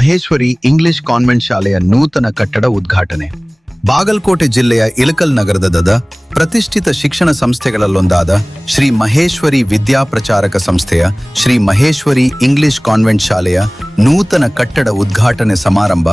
Maheshwari English convent ಶಾಲೆಯ ನೂತನ ಕಟ್ಟಡ ಉದ್ಘಾಟನೆ. ಬಾಗಲಕೋಟೆ ಜಿಲ್ಲೆಯ ಇಳಕಲ್ ನಗರದ ಪ್ರತಿಷ್ಠಿತ ಶಿಕ್ಷಣ ಸಂಸ್ಥೆಗಳಲ್ಲೊಂದಾದ ಶ್ರೀ ಮಹೇಶ್ವರಿ ವಿದ್ಯಾ ಪ್ರಚಾರಕ ಸಂಸ್ಥೆಯ ಶ್ರೀ ಮಹೇಶ್ವರಿ ಇಂಗ್ಲಿಷ್ ಕಾನ್ವೆಂಟ್ ಶಾಲೆಯ ನೂತನ ಕಟ್ಟಡ ಉದ್ಘಾಟನೆ ಸಮಾರಂಭ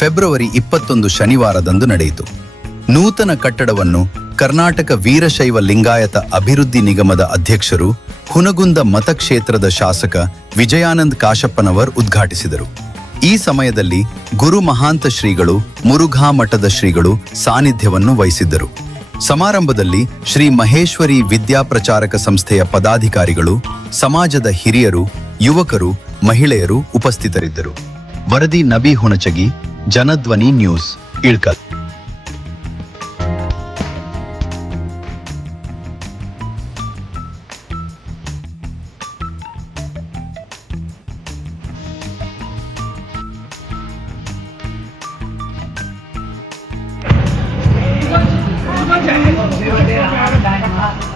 ಫೆಬ್ರವರಿ 21 ಶನಿವಾರದಂದು ನಡೆಯಿತು. ನೂತನ ಕಟ್ಟಡವನ್ನು ಕರ್ನಾಟಕ ವೀರಶೈವ ಲಿಂಗಾಯತ ಅಭಿವೃದ್ಧಿ ನಿಗಮದ ಅಧ್ಯಕ್ಷರು, ಹುನಗುಂದ ಮತಕ್ಷೇತ್ರದ ಶಾಸಕ ವಿಜಯಾನಂದ್ ಕಾಶಪ್ಪನವರ್ ಉದ್ಘಾಟಿಸಿದರು. ಈ ಸಮಯದಲ್ಲಿ ಗುರು ಮಹಾಂತ ಶ್ರೀಗಳು, ಮುರುಘಾ ಮಠದ ಶ್ರೀಗಳು ಸಾನ್ನಿಧ್ಯವನ್ನು ವಹಿಸಿದ್ದರು. ಸಮಾರಂಭದಲ್ಲಿ ಶ್ರೀ ಮಹೇಶ್ವರಿ ವಿದ್ಯಾ ಪ್ರಚಾರಕ ಸಂಸ್ಥೆಯ ಪದಾಧಿಕಾರಿಗಳು, ಸಮಾಜದ ಹಿರಿಯರು, ಯುವಕರು, ಮಹಿಳೆಯರು ಉಪಸ್ಥಿತರಿದ್ದರು. ವರದಿ Nabi Hunachagi, Janadhwani news, Ilkal.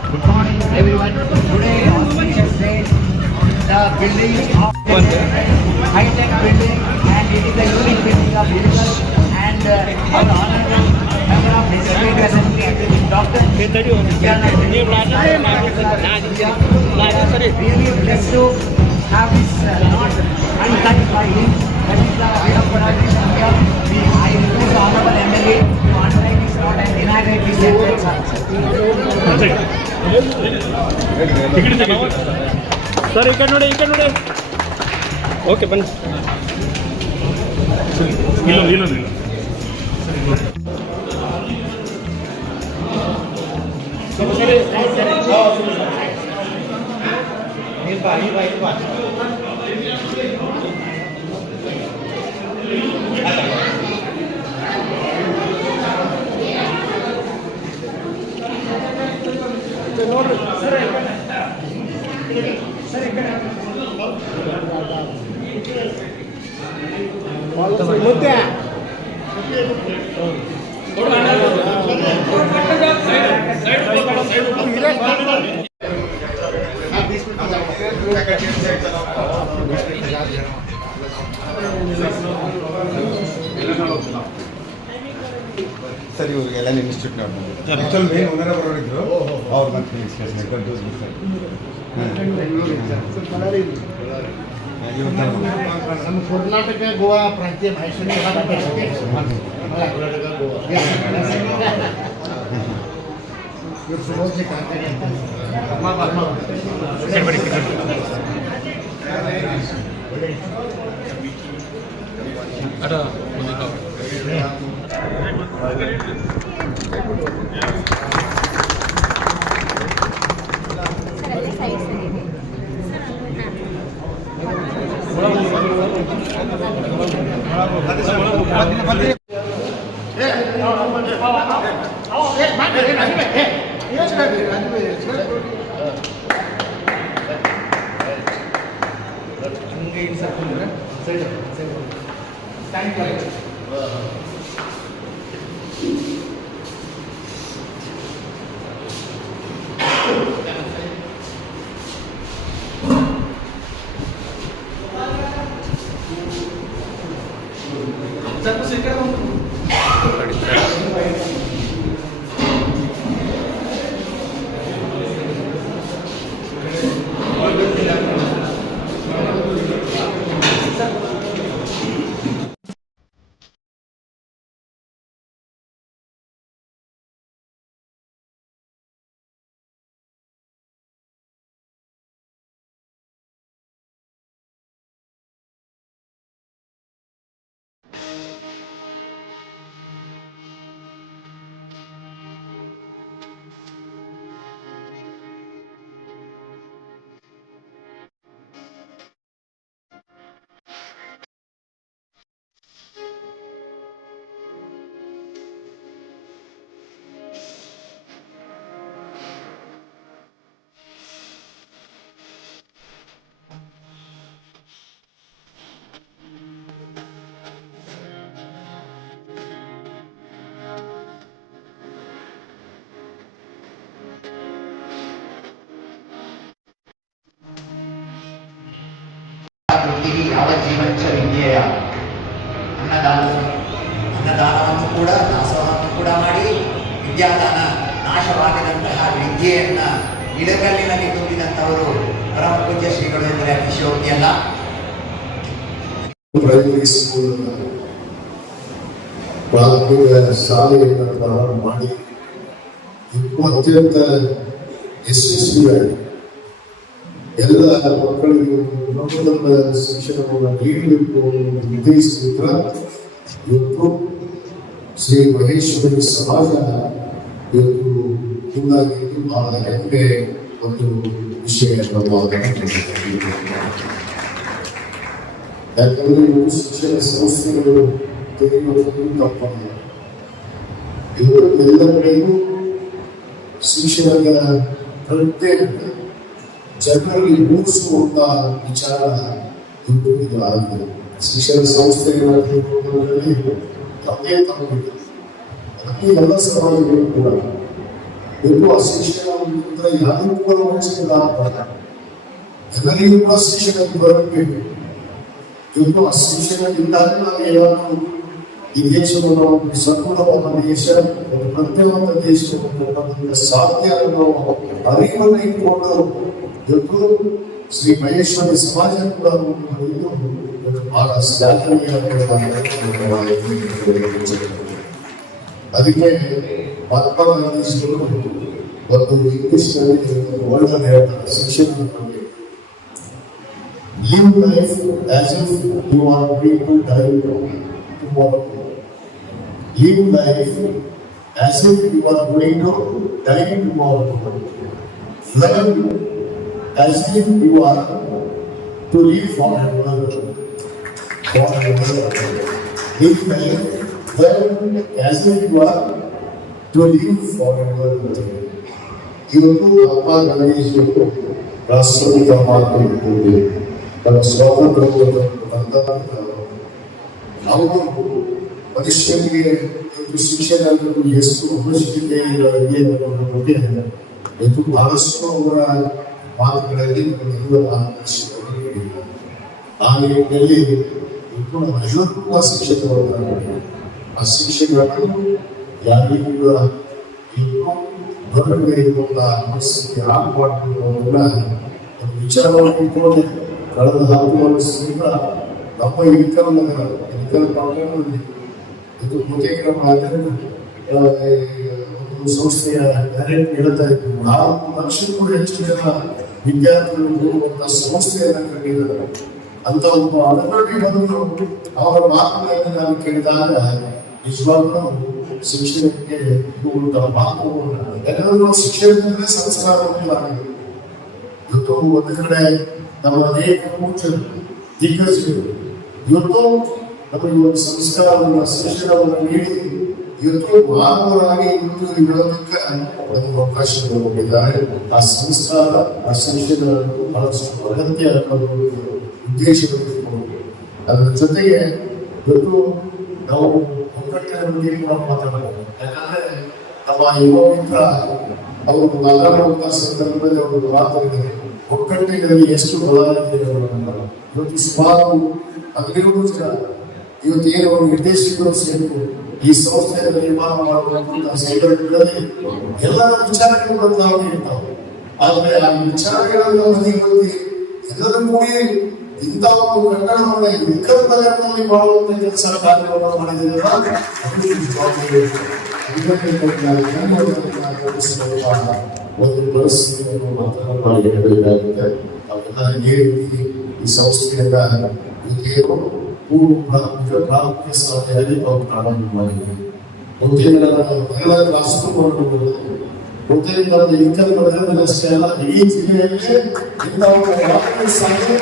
Good morning everyone. Today on Teachers Day, the building is high-tech building and it is a unique building of Ilikal and our honorable member of Legislative Assembly, Dr. Really blessed to have this not untouched by him. That is the way of collaboration here. I request the honorable MLA to undertake this not and inaugurate this sacred service. Sir ಈ ಕಡೆ ನೋಡಿ okay ಬನ್ನಿ. ಇಲ್ಲ ನೋಡ್ರಿ sir ಮುದ್ದೆ sir ಇವ್ರಿಗೆಲ್ಲ institute actual main owner ಬರೋರಿದ್ರು ಅವ್ರು ಮತ್ತೆ ನಮ್ಮ ಕರ್ನಾಟಕ ಗೋವಾ ಪ್ರಾಂತೀಯ ಭಾಷೆ ಇವ್ರು ಸುಭೋಜ್ಯ ಕಾರ್ಯಕ್ರಮ ಯಾವ ಜೀವನ ವಿದ್ಯೆಯ ಅನ್ನದಾನವನ್ನು ಕೂಡ ದಾಸೋಹವನ್ನು ಕೂಡ ಮಾಡಿ ವಿದ್ಯಾದಾನ ನಾಶವಾಗದಂತಹ ವಿದ್ಯೆಯನ್ನು ಇಳಕಲ್ಲಿನಲ್ಲಿ ತುಂಬಿದಂಥವರು ಪರಮ ಪೂಜ್ಯ ಶ್ರೀಗಳು ಎಂದರೆ ಅತಿಶಯೋಕ್ತಿಯಲ್ಲ. ಪ್ರೈಮರಿ ಸ್ಕೂಲ್ ಪ್ರಾಥಮಿಕ ಶಾಲೆಯನ್ನು ಪ್ರಾರಂಭ ಮಾಡಿ ಅತ್ಯಂತ ಯಶಸ್ವಿಯಾಗಿ ಎಲ್ಲ ಮಕ್ಕಳಿಗೆ ಗುಣಮಟ್ಟದ ಶಿಕ್ಷಣವನ್ನು ನೀಡಬೇಕು ಅನ್ನೋ ಉದ್ದೇಶದಿಂದ ಇವತ್ತು ಶ್ರೀ ಮಹೇಶ್ವರಿ ಸಮಾಜ ಇವತ್ತು ಮುಂದಾಗಿದ್ದು ಬಹಳ ಹೆಮ್ಮೆ ಒಂದು ವಿಷಯ ಯಾಕಂದ್ರೆ ಇವು ಶಿಕ್ಷಣ ಸಂಸ್ಥೆಗಳು ತೆರೆಯುವುದು ತಪ್ಪಲ್ಲ. ಇವರು ಎಲ್ಲ ಕಡೆಗೂ ಶಿಕ್ಷಣದ ಪ್ರತ್ಯೇಕ ಜನರಲ್ಲಿ ಮೂಡಿಸುವಂತ ವಿಚಾರ ಇದು ಆಗಿದೆ. ಶಿಕ್ಷಣ ಸಂಸ್ಥೆಗಳಲ್ಲಿ ತಮ್ಮದೇ ತಪ್ಪಿದೆ. ಅದಕ್ಕೆ ಎಲ್ಲ ಸಮಾಜಗಳು ಕೂಡ ಇನ್ನು ಆ ಶಿಕ್ಷಣದಿಂದ ಯಾರಿಗೂ ಕೂಡ ವಂಚಿತರಾಗಬಾರದು. ಎಲ್ಲರಿಗೂ ಕೂಡ ಶಿಕ್ಷಣಕ್ಕೆ ಬರಬೇಕು. ಇನ್ನು ಆ ಶಿಕ್ಷಣದಿಂದಾಗಿ ನಾವು ಏನಾದರೂ ಈ ದೇಶವನ್ನು ಒಂದು ಸದೃಢವಾದ ದೇಶ, ಒಂದು ಪ್ರತ್ಯೇಕ ದೇಶವನ್ನು ಸಾಧ್ಯ ಅನ್ನೋ ಅರಿವನ್ನು ಇಟ್ಕೊಂಡು ಇವತ್ತು ಶ್ರೀ ಮಹೇಶ್ವರಿ ಸಮಾಜ ಕೂಡ ಬಹಳ ಅದಕ್ಕೆ ಮಹಾತ್ಮ ಗಾಂಧೀಜಿಗಳು ಒಂದು ಇಂಗ್ಲಿಷ್ನಲ್ಲಿ ಒಳ್ಳೆ ಹೇಳ್ತಾರೆ, ಶಿಕ್ಷಣ live life as if you are going to die tomorrow. Live life as if you are going to die tomorrow. Learn as if you are to live forever. Live life, learn as if you are to live forever. ಇವತ್ತು ಅಪ್ಪ ಗಾಂಧೀಜಿಯವರು ರಾಷ್ಟ್ರಪಿತ ಮಾತನಾಡುತ್ತಿದ್ದರು. ತನ್ನ ಸ್ವಾತಂತ್ರ್ಯ ನಾವು ಮನುಷ್ಯನಿಗೆ ಶಿಕ್ಷಣ ಎಷ್ಟು ಅವಶ್ಯಕತೆ ಇದೆ ಅನ್ನೋದ್ರ ಬಗ್ಗೆ ಇದು ಬಹಳಷ್ಟು ಅವರ ಮಾತುಗಳಲ್ಲಿ ಆ ನಿಟ್ಟಿನಲ್ಲಿ ಎಲ್ಲರೂ ಕೂಡ ಶಿಕ್ಷಕರು. ಆ ಶಿಕ್ಷಕರನ್ನು ಯಾರಿಗೂ ಕೂಡ ಹೊರಗಡೆ ಇರುವಂತ ಪರಿಸ್ಥಿತಿ ಆಗಬಾರ್ದು ಅನ್ನೋದನ್ನ ಒಂದು ವಿಚಾರವನ್ನು ಇಟ್ಕೊಂಡು ಕಳೆದ 10 ವರ್ಷದಿಂದ ನಮ್ಮ ಇಳಕಲ್ ಪ್ರಾಂಗಣದಲ್ಲಿ ಇದು ಬಹುತೇಕ ಒಂದು ಸಂಸ್ಥೆಯ ಡೈರೆಕ್ಟ್ ಹೇಳ್ತಾ ಇದ್ರು 4 ಲಕ್ಷಕ್ಕೂ ಹೆಚ್ಚು ಜನ ವಿದ್ಯಾರ್ಥಿಗಳು ಹೋಗುವಂತಹ ಸಂಸ್ಥೆಯನ್ನ ಕಟ್ಟಿದ್ದಾರೆ ಅಂತ ಒಂದು ಅನುಭವಿ ಬಂದು ಅವರ ಮಾತುಗಳನ್ನು ನಾವು ಕೇಳಿದಾಗ ನಿಜವಾಗ್ಲೂ ಶಿಕ್ಷಣಕ್ಕೆ ಮಾತು ಎಲ್ಲರೂ ಶಿಕ್ಷಣದಿಂದಲೇ ಸಂಸ್ಕಾರವಾಗಿದೆ. ಇವತ್ತು ಒಂದು ಕಡೆ ನಮ್ಮ ಅನೇಕ ಮುಖ್ಯ ದಿಗ್ಗಜರು ಇವತ್ತು ನಮಗೆ ಒಂದು ಸಂಸ್ಕಾರವನ್ನು ಶಿಕ್ಷಣವನ್ನು ನೀಡಿ ಇವತ್ತು ಮಾನವರಾಗಿ ಇವತ್ತು ಇರೋದಕ್ಕೆ ಒಂದು ಅವಕಾಶಗಳು ಹೋಗಿದ್ದಾರೆ. ಆ ಸಂಸ್ಕಾರ ಆ ಶಿಕ್ಷಣವನ್ನು ಬಹಳಷ್ಟು ಅಗತ್ಯ ಅನ್ನೋದು ಉದ್ದೇಶಗಳು. ಅದರ ಜೊತೆಗೆ ಇವತ್ತು ನಾವು ಒಗ್ಗಟ್ಟಿನ ಬಗ್ಗೆ ಕೂಡ ಮಾತಾಡಬಹುದು. ಯಾಕಂದ್ರೆ ನಮ್ಮ ಯುವ ಮಿತ್ರ ಅವರು ಮಾತಾಡುವಂತಹ ಸಂದರ್ಭದಲ್ಲಿ ಅವರು ಮಾತಾಡಿದ್ದಾರೆ ಒಗ್ಗಟ್ಟಿನಲ್ಲಿ ಎಷ್ಟು ಬಲ ಇದೆ. ಇವತ್ತು ಸುಮಾರು 17 ಜನ ಇವತ್ತು ಏನು ನಿರ್ದೇಶಕರು ಸೇರಿತು ಈ ಸಂಸ್ಥೆಯಲ್ಲಿ ನಿರ್ಮಾಣ ಮಾಡುವಂತಹ ಸಂದರ್ಭಗಳಲ್ಲಿ ಎಲ್ಲರ ವಿಚಾರಗಳು ಬದಲಾವಣೆ ಇರ್ತಾವೆ. ಆದ್ರೆ ಆ ವಿಚಾರಗಳನ್ನು ಮನೆಯಲ್ಲಿ ಎಲ್ಲರೂ ಕೂಡಿ ಇಂಥ ಒಂದು ಕಟ್ಟಡವನ್ನು ವಿಕಲ್ಪದಲ್ಲಿ ಮಾಡುವಂತ ಕೆಲಸ ಕಾರ್ಯಗಳನ್ನು ಮಾಡಿದ್ದೀರಾ ಒಂದು ಪರಿಸ್ಥಿತಿಯನ್ನು ಮಾತನಾಡಿ ಹೇಳಬೇಕಾಗುತ್ತೆ. ಅವೆಲ್ಲ ಈ ಸಂಸ್ಥೆಯಿಂದ ಪ್ರಾಮುಖ್ಯ ಸ್ಥಾನದಲ್ಲಿ ನಾವು ಪ್ರಾರಂಭ ಮಾಡಿದ್ದೀವಿ. ಬಹುತೇಕ ಎಲ್ಲ ರಾಷ್ಟ್ರಗಳು ಬಹುತೇಕ ಇತರ ನಗರದಲ್ಲಷ್ಟೇ ಅಲ್ಲ ಇಡೀ ಜಿಲ್ಲೆಯಲ್ಲೇ ಇಂಥ ಒಂದು ಪ್ರಾಥಮಿಕ ಶಾಲೆ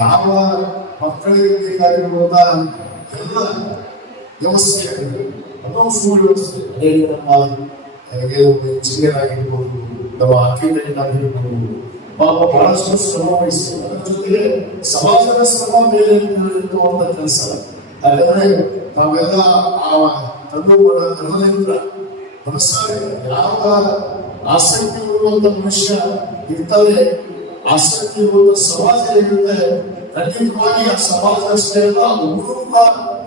ಯಾವ ಮಕ್ಕಳಿಗೆ ಬೇಕಾಗಿರುವಂತ ಎಲ್ಲ ವ್ಯವಸ್ಥೆ ಅನ್ನೋ ಸ್ಕೂಲ್ ವ್ಯವಸ್ಥೆ ನಮ್ಮ ಇಂಜಿನಿಯರ್ ಆಗಿರ್ಬೋದು, ನಮ್ಮ ಆರ್ಕಿಟೆಕ್ಟ್ ಆಗಿರ್ಬೋದು, ಬಹಳಷ್ಟು ಶ್ರಮ ವಹಿಸಿ ಅದರ ಜೊತೆಗೆ ಸಮಾಜದ ಶ್ರಮ ಮೇಲೆ ಇರುವಂತ ಕೆಲಸ. ಹಾಗಾದ್ರೆ ನಾವೆಲ್ಲ ತನ್ನುವುದರಿಂದ ಮನಸ್ಸಾರೆ ಯಾವ ಆಸಕ್ತಿ ಇರುವಂತ ಮನುಷ್ಯ ಇರ್ತದೆ, ಆಸಕ್ತಿ ಇರುವಂತ ಸಮಾಜ ಇರುತ್ತೆ. ಖಂಡಿತವಾಗಿ ಆ ಸಮಾಜ ಅಷ್ಟೇ ಅಲ್ಲ ಅವರು ಕೂಡ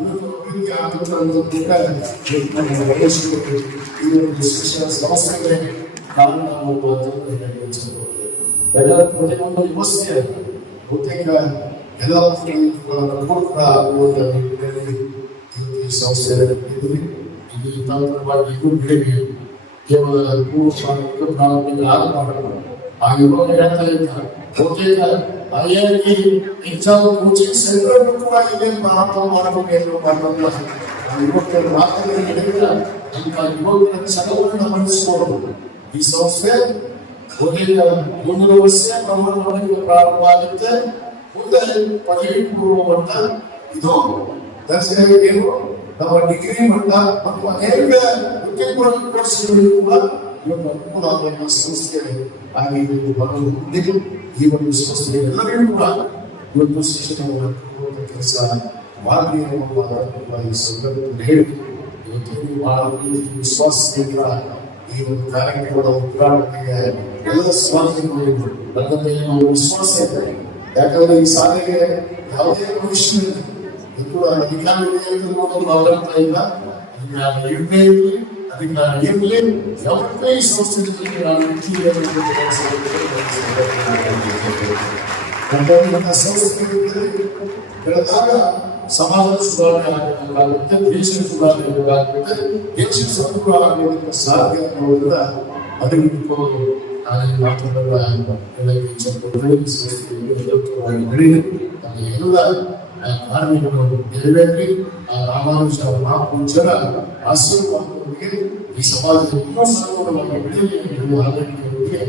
ಇವತ್ತು ಅಭಿವೃದ್ಧಿ ಆಗುತ್ತೆ ಅನ್ನೋದು ಕೂಡ ಈ ಒಂದು ಶಿಕ್ಷಣ ಸಂಸ್ಥೆಗೆ ಕಾರಣ ಎಲ್ಲರ ಪ್ರತಿಯೊಂದು ವ್ಯವಸ್ಥೆ ಬಹುತೇಕ ಎಲ್ಲ ಕೂಡ ಆಗುವಂತ ನಿಟ್ಟಿನಲ್ಲಿ ಈ ಸಂಸ್ಥೆ ಇಲ್ಲಿ ತಂತ್ರವಾಗಿ ಬೆಳಿಗ್ಗೆ ಕೇವಲ ಹಾಗೆ ಹೇಳ್ತಾ ಇದ್ದಾರೆ ಬಹುತೇಕ ಐಐಟಿ ಎಕ್ಸಾಮ್ ಕೋಚಿಂಗ್ ಸೆಂಟರ್ ಕೂಡ ಇದೇ ಪ್ರಾರಂಭ ಮಾಡಬೇಕು ಅನ್ನೋ ಯುವಕರ ಮಾತುಗಳು ನಡೆದಿಲ್ಲ ಅಂತ ಯುವಕರ ಛಲವನ್ನು ಗಮನಿಸಿಕೊಳ್ಳಬಹುದು. ಈ ಸಂಸ್ಥೆ ಬಹುತೇಕ 3 ವರ್ಷ ಪ್ರಮಾಣವಾಗಿ ಪ್ರಾರಂಭ ಆಗುತ್ತೆ. ಮುಂದೆ ಪದವಿ ಪೂರ್ವ ಮಟ್ಟ ಇದು ದರ್ಜೆ ಏನು ನಮ್ಮ ಡಿಗ್ರಿ ಮಟ್ಟ ಮತ್ತು ಅನೇಕ ವೃತ್ತಿಪರ ಕೋರ್ಸ್ಗಳು ಕೂಡ ಇವತ್ತು ಅನುಕೂಲವಾದ ಸಂಸ್ಥೆ ಆಗಿ ಬರಲು ಮುಂದಿದ್ದು ಈ ಒಂದು ಸಂಸ್ಥೆ ಎಲ್ಲರಿಗೂ ಕೂಡ ಇವತ್ತು ಶಿಕ್ಷಣವನ್ನು ಕೊಡುವಂತ ಕೆಲಸ ಮಾಡಲಿ ಎಂಬ ಈ ಸಂದರ್ಭದಲ್ಲಿ ಹೇಳಿ ಇವತ್ತು ಬಹಳ ವಿಶ್ವಾಸದಿಂದ ಈ ಒಂದು ಕಾರ್ಯಕ್ರಮದ ಉದ್ಘಾಟನೆಗೆ ಎಲ್ಲ ಸ್ವಾಗತಗಳು ನನ್ನಲ್ಲಿ ನಾವು ವಿಶ್ವಾಸ ಇದೆ. ಯಾಕಂದ್ರೆ ಈ ಶಾಲೆಗೆ ಯಾವುದೇ ಭವಿಷ್ಯ ಕೂಡ ಅಧಿಕಾರಿಗಳು ಮಾತಾಡ್ತಾ ಇಲ್ಲ. ಅಧಿಕಾರ ಇರಲಿ ಅಧಿಕಾರ ಇರಲಿ ಯಾವುದೇ ಈ ಸಂಸ್ಥೆ ಜೊತೆಗೆ ನಾನು ಸಂಸ್ಥೆ ಬೆಳೆದಾಗ ಸಮಾಜ ಸುಧಾರಣೆ ಆಗಬೇಕಾಗುತ್ತೆ, ದೇಶ ಸುಧಾರಣೆ ಆಗಬೇಕಾಗುತ್ತೆ, ದೇಶ ಸದೃಢ ಆಗಬೇಕಂತ ಸಾಧ್ಯ ಅನ್ನೋದ್ರಿಂದ ಅರಿವಿಟ್ಟುಕೊಂಡು ನಾನು ಮಾತನಾಡುವ ಎಲ್ಲ ಕಾರ್ಮಿಕರು ನೆರವೇರಿ ಆ ರಾಮಾನುಜ ಮಹಾಪುರುಷರ ಆಶೀರ್ವಾದದೊಂದಿಗೆ ಈ ಸಮಾಜದ ಇನ್ನೂ ಸರ್ವವನ್ನು ಬೆಳೆಯಲಿ ಎಂದು ಆಡಳಿತದೊಂದಿಗೆ